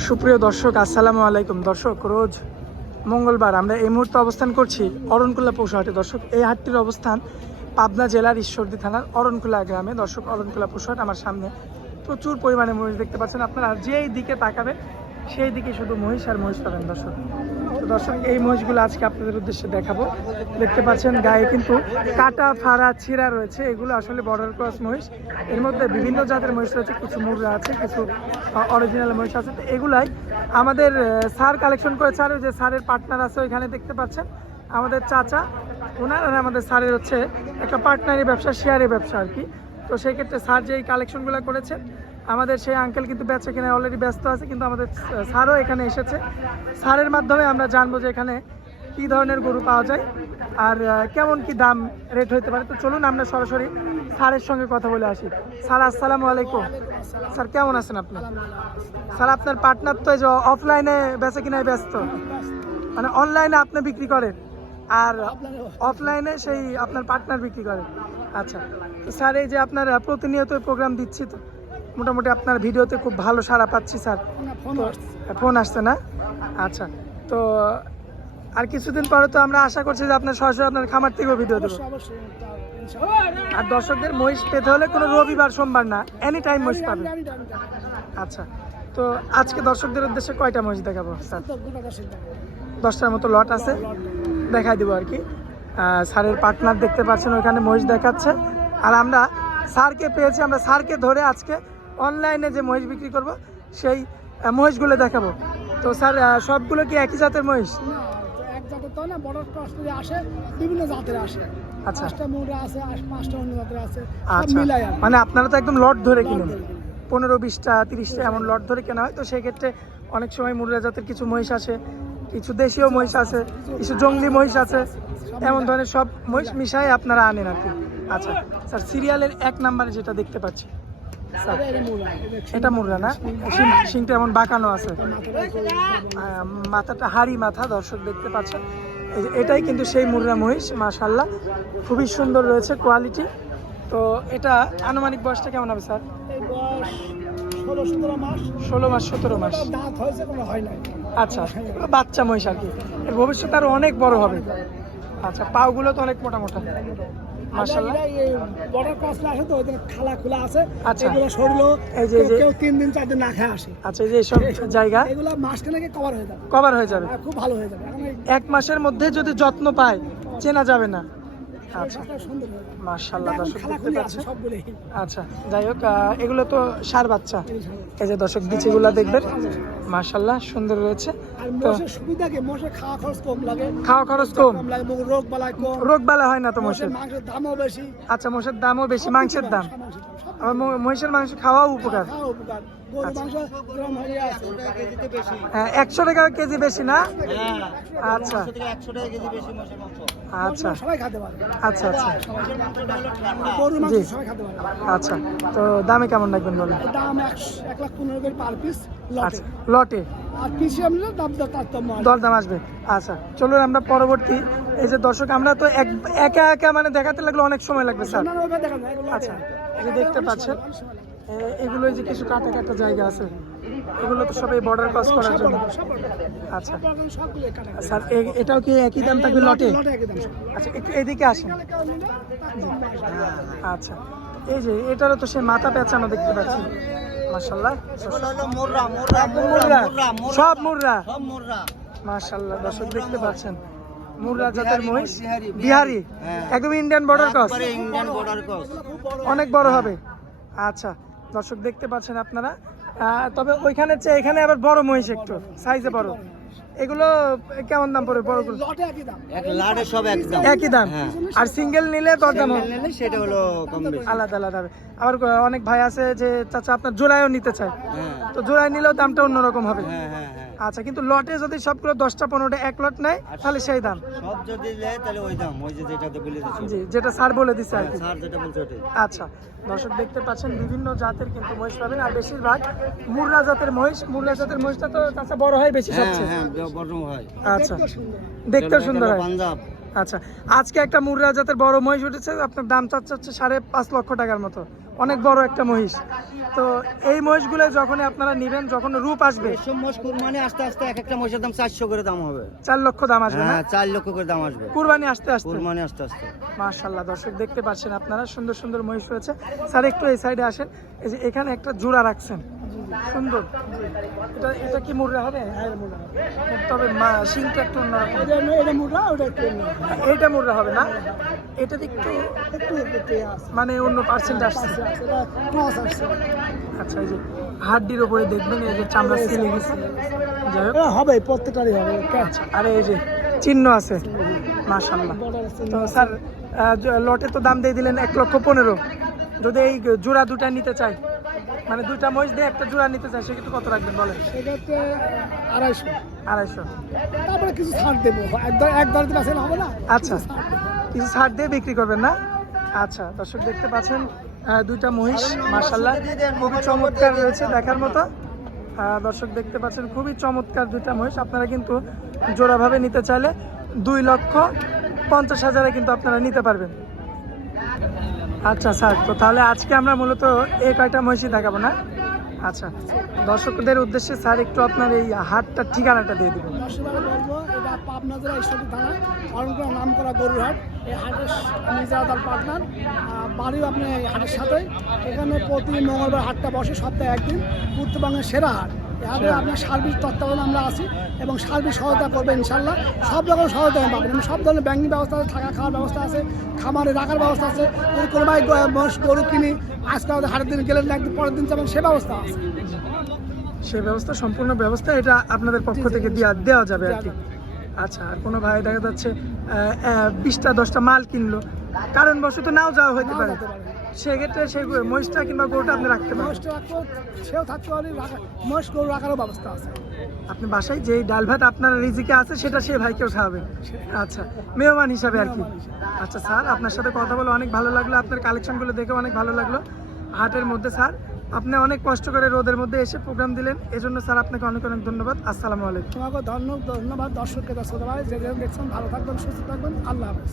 সুপ্রিয় দর্শক, আসসালামু আলাইকুম। দর্শক, রোজ মঙ্গলবার আমরা এই মুহূর্তে অবস্থান করছি অরণকুলা পশু হাটে। দর্শক, এই হাটটির অবস্থান পাবনা জেলার ঈশ্বরদী থানার অরণকুলা গ্রামে। দর্শক, অরণকুলা পশু হাট, আমার সামনে প্রচুর পরিমাণে মহিষ দেখতে পাচ্ছেন আপনারা। যেই দিকে তাকাবেন সেই দিকে শুধু মহিষ আর মহিষ পাবেন। দর্শক, তো দর্শক, এই মহিষগুলো আজকে আপনাদের উদ্দেশ্যে দেখাবো। দেখতে পাচ্ছেন গায়ে কিন্তু কাটা ফাড়া ছিঁড়া রয়েছে। এগুলো আসলে বর্ডার ক্রস মহিষ। এর মধ্যে বিভিন্ন জাতের মহিষ রয়েছে, কিছু মুররা আছে, কিছু অরিজিনাল মহিষ আছে। তো এগুলাই আমাদের স্যার কালেকশন করেছে। আর ওই যে স্যারের পার্টনার আছে ওইখানে দেখতে পাচ্ছেন আমাদের চাচা, ওনার আর আমাদের স্যারের হচ্ছে একটা পার্টনারি ব্যবসা, শেয়ারের ব্যবসা আর কি। তো সেই ক্ষেত্রে স্যার যেই কালেকশনগুলো করেছে, আমাদের সেই আঙ্কেল কিন্তু বেচা কিনে অলরেডি ব্যস্ত আছে, কিন্তু আমাদের স্যারও এখানে এসেছে। স্যারের মাধ্যমে আমরা জানবো যে এখানে কী ধরনের গরু পাওয়া যায় আর কেমন কি দাম রেট হতে পারে। তো চলুন আমরা সরাসরি স্যারের সঙ্গে কথা বলে আসি। স্যার, আসসালামু আলাইকুম। স্যার, কেমন আছেন আপনি? স্যার, আপনার পার্টনার তো এই যে অফলাইনে বেচা কিনায় ব্যস্ত, মানে অনলাইনে আপনি বিক্রি করেন আর অফলাইনে সেই আপনার পার্টনার বিক্রি করেন। আচ্ছা, তো স্যার, এই যে আপনার প্রতিনিয়ত প্রোগ্রাম দিচ্ছি, তো মোটামুটি আপনার ভিডিওতে খুব ভালো সাড়া পাচ্ছি স্যার। ফোন আসছে না? আচ্ছা, তো আর কিছুদিন পরে তো আমরা আশা করছি যে আপনার সরাসরি আপনার খামার থেকেও ভিডিও দেবো। আর দর্শকদের মহিষ পেতে হলে কোনো রবিবার সোমবার না, এনি টাইম মহিষ পাবে। আচ্ছা, তো আজকে দর্শকদের উদ্দেশ্যে কয়টা মহিষ দেখাবো স্যার? 10টার মতো লট আছে, দেখাই দেবো আর কি। স্যারের পার্টনার দেখতে পাচ্ছেন ওইখানে মহিষ দেখাচ্ছে। আর আমরা স্যারকে পেয়েছি, আমরা স্যারকে ধরে আজকে অনলাইনে যে মহিষ বিক্রি করব সেই মহিষগুলো দেখাবো। তো স্যার, সবগুলো কি একই জাতের মহিষ? এক জাতের তো না, বড় ক্রস থেকে আসে, বিভিন্ন জাতের আসে। আচ্ছা, 5টা মুররা আছে, 5টা অন্য জাতের আছে। আচ্ছা, মানে আপনারা তো একদম লট ধরে কিনেন, 15, 20টা, 30টা এমন লট ধরে কেনা হয়। তো সেই ক্ষেত্রে অনেক সময় মুররা জাতের কিছু মহিষ আসে, কিছু দেশীয় মহিষ আছে, কিছু জঙ্গলি মহিষ আছে, এমন ধরনের সব মহিষ মিশাই আপনারা আনেন আর কি। আচ্ছা স্যার, সিরিয়ালের 1 নম্বরে যেটা দেখতে পাচ্ছি স্যার, এটা মুররা না? শিংটা এমন বাঁকানো আছে, মাথাটা হাড়ি মাথা। দর্শক দেখতে পাচ্ছেন, এটাই কিন্তু সেই মুররা মহিষ। মাশাআল্লাহ, খুবই সুন্দর রয়েছে কোয়ালিটি। তো এটা আনুমানিক বয়সটা কেমন হবে স্যার? 16 মাস 17 মাস। আচ্ছা, বাচ্চা মহিষ আর কি, এর ভবিষ্যতে আরো অনেক বড় হবে। আচ্ছা, পাগুলো তো অনেক মোটা মোটা মাশাআল্লাহ। বর্ডার ক্রসে আসে তো ওদের খালা খোলা আছে। আচ্ছা, এগুলো সরলো, এই যে কেউ 3 দিন 4 দিন না খেয়ে আসে। আচ্ছা, এই যে সব জায়গা এগুলো মাসখানেকে কভার হয়ে যাবে। কভার হয়ে যাবে, খুব ভালো হয়ে যাবে। 1 মাসের মধ্যে যদি যত্ন পায় চেনা যাবে না। আচ্ছা, মাশাআল্লাহ, দর্শক দেখতে পাচ্ছেন। আচ্ছা, যাই হোক, এগুলো তো ষাঁড় বাচ্চা। এই যে দর্শক বিচিগুলা দেখবেন, মাশাআল্লাহ সুন্দর রয়েছে। তো সুবিধা কি, মোষের খাওয়া খরচ কম লাগে, রোগ বালাই কম, রোগ বালা হয় না তো মোষের। মাংসের দামও বেশি। আচ্ছা, মোষের দামও বেশি, মাংসের দাম, আবার মহিষের মাংস খাওয়াও উপকার। 100 টাকা কেজি বেশি না? আচ্ছা আচ্ছা আচ্ছা আচ্ছা, জি আচ্ছা। তো দামে কেমন রাখবেন বলেন? দাম 1,15,000 পার পিস আচ্ছা, লটে আর পিসে আমরা দরদাম আসবে। আচ্ছা, চলুন আমরা পরবর্তী। এই যে দর্শক, আমরা তো একা একা মানে দেখাতে লাগলে অনেক সময় লাগবে স্যার। আচ্ছা, এই যে দেখতে পাচ্ছেন এগুলো যে কিছু কাটা কাটা জায়গা আছে, এগুলো তো সবাই বর্ডার ক্রস করার জন্য। আচ্ছা স্যার, এটাও কি একই দাম থাকবে লটে? আচ্ছা, একটু এদিকে আসেন। আচ্ছা, এই যে এটারও তো সে মাথা পেঁচানো দেখতে পাচ্ছি, মাশাআল্লাহ। সব মুররা মাশাআল্লাহ, দর্শক দেখতে পাচ্ছেন মুররা জাতের মহিষ, বিহারি, একদম ইন্ডিয়ান বর্ডার ক্রস, অনেক বড় হবে। আচ্ছা, দর্শক দেখতে পাচ্ছেন আপনারা। তবে ওইখানে চেয়ে এখানে আবার বড় মহিষ, একটু সাইজে বড়। এগুলো কেমন দাম পড়বে? বড়গুলো একই দাম, আর সিঙ্গেল নিলে দরদাম সেটা হলো কম বেশি আলাদা আলাদা হবে। আবার অনেক ভাই আছে যে চাচা আপনার জোড়ায়ও নিতে চায়, তো জোড়ায় নিলেও দামটা অন্যরকম হবে। আচ্ছা, কিন্তু লটে যদি সবগুলো 10টা 15টা এক লট নেয় তাহলে সেই দাম, সব যদি নেয় তাহলে ওই দাম, ওই যে যেটা বলে দিচ্ছি, জি, যেটা স্যার বলে দিচ্ছে আর কি। স্যার যেটা বলছে ওটাই। আচ্ছা, দর্শক দেখতে পাচ্ছেন বিভিন্ন জাতের কিন্তু মহিষ পাবেন, আর বেশিরভাগ মুররা জাতের মহিষ। মুররা জাতের মহিষটা তো তাছাড়া বড় হয় বেশি সবচেয়ে। হ্যাঁ, বড় হয়। আচ্ছা, দেখতেও সুন্দর হয়। পাঞ্জাব। আচ্ছা, আজকে একটা মুররা জাতের বড় মহিষ উঠেছে, আপনার দাম চাচ্ছে 5.5 লক্ষ টাকার মতো। অনেক বড় একটা মহিষ। তো এই মহিষগুলো যখন আপনারা নেবেন, যখন রূপ আসবে, এসব মোষ কুরবানি আস্তে আস্তে এক একটা মোষের দাম 400 করে দাম হবে। 4 লক্ষ দাম আসবে না? হ্যাঁ, 4 লক্ষ করে দাম আসবে কুরবানি আসতে আসতে। কুরবানি আস্তে আস্তে। মাশাআল্লাহ, দর্শক দেখতে পাচ্ছেন আপনারা সুন্দর সুন্দর মহিষ রয়েছে। স্যার একটু এই সাইডে আসেন। এই যে এখানে একটা জোড়া রাখছেন, সুন্দর। এটা কি মুররা হবে? তবে শিংটা একটু অন্যরকম। এটা মুড়া, ওটা একটু অন্যরকম। এইটা মুররা হবে না? এটা একটু একটু আছে। মানে অন্য পার্সেন্ট আসছে। এটা ক্রস আসছে। আচ্ছা, এই যে হাড্ডির উপরে দেখবেন এই যে চামড়া সিলে গেছে। যাই হোক, এটা হবে, প্রত্যেকটারই হবে। আচ্ছা, আরে এই যে চিহ্ন আছে, মাশাআল্লাহ। তো স্যার লটে তো দাম দিয়ে দিলেন 1,15,000। যদি এই জোড়া দুটা নিতে চাই, মানে দুইটা মহিষ দিয়ে একটা জোড়া নিতে চাই, সেক্ষেত্রে কত রাখবেন বলেন? সেক্ষেত্রে 250। 250। তারপরে কিছু ছাড় দেবো, এক দর দিন আসলে হবে না। আচ্ছা, কিছু ছাড় দিয়ে বিক্রি করবেন না? আচ্ছা, দর্শক দেখতে পাচ্ছেন দুইটা মহিষ, মাশাআল্লাহ খুবই চমৎকার রয়েছে, দেখার মতো। দর্শক দেখতে পাচ্ছেন খুবই চমৎকার দুইটা মহিষ। আপনারা কিন্তু জোড়াভাবে নিতে চাইলে 2,50,000 কিন্তু আপনারা নিতে পারবেন। আচ্ছা স্যার, তো তাহলে আজকে আমরা মূলত এই কয়টা মহিষই দেখাবো না? আচ্ছা, দর্শকদের উদ্দেশ্যে স্যার একটু আপনার এই হাটটার ঠিকানাটা দিয়ে দেবেন। দর্শকরা বলবো, এটা পাবনা জেলা ঈশ্বরদী থানা অরণকুলা নাম করা গরুর হাট। এই হাটের নিজেরা পার্টনার, বাড়িও আপনি এই হাটের সাথে। এখানে প্রতি মঙ্গলবার হাটটা বসে, সপ্তাহে একদিন, উত্তরবঙ্গের সেরা হাট। এখানে আপনার সার্বিক তত্ত্বাবধানে আমরা আছি এবং সার্বিক সহায়তা করবে ইনশাল্লাহ। সব রকম সহায়তা পাবেন, সব ধরনের ব্যাংকিং ব্যবস্থা আছে, থাকা খাওয়ার ব্যবস্থা আছে, খামারে রাখার ব্যবস্থা আছে। যদি কোনো ভাই গরু কিনি, আজকে আমাদের হাটের দিন গেলেন, একদিন পরের দিন যাবেন, সে ব্যবস্থা আছে। সেই ব্যবস্থা, সম্পূর্ণ ব্যবস্থা এটা আপনাদের পক্ষ থেকে দেওয়া যাবে আর কি। আচ্ছা, আর কোনো ভাই দেখা যাচ্ছে 20টা 10টা মাল কিনলো, কারণবশত নাও যাওয়া হতে পারে, সেক্ষেত্রে সেই মহিষটা কিংবা গরুটা আপনি রাখতে পারেন। সেও থাকতে পারে, মহিষ গরু রাখারও ব্যবস্থা আছে। আপনি বাসায় যেই ডাল ভাত আপনার রিজিকে আছে সেটা সে ভাইকেও খাওয়াবেন। আচ্ছা, মেহমান হিসাবে আর কি। আচ্ছা স্যার, আপনার সাথে কথা বলে অনেক ভালো লাগলো, আপনার কালেকশনগুলো দেখে অনেক ভালো লাগলো। হাটের মধ্যে স্যার আপনি অনেক কষ্ট করে রোদের মধ্যে এসে প্রোগ্রাম দিলেন, এজন্য স্যার আপনাকে অনেক অনেক ধন্যবাদ। আসসালামু আলাইকুম। তোমাকে ধন্যবাদ দর্শককে, দর্শক ভাই যে দেখছেন, ভালো থাকবেন, সুস্থ থাকবেন, আল্লাহ হাফেজ।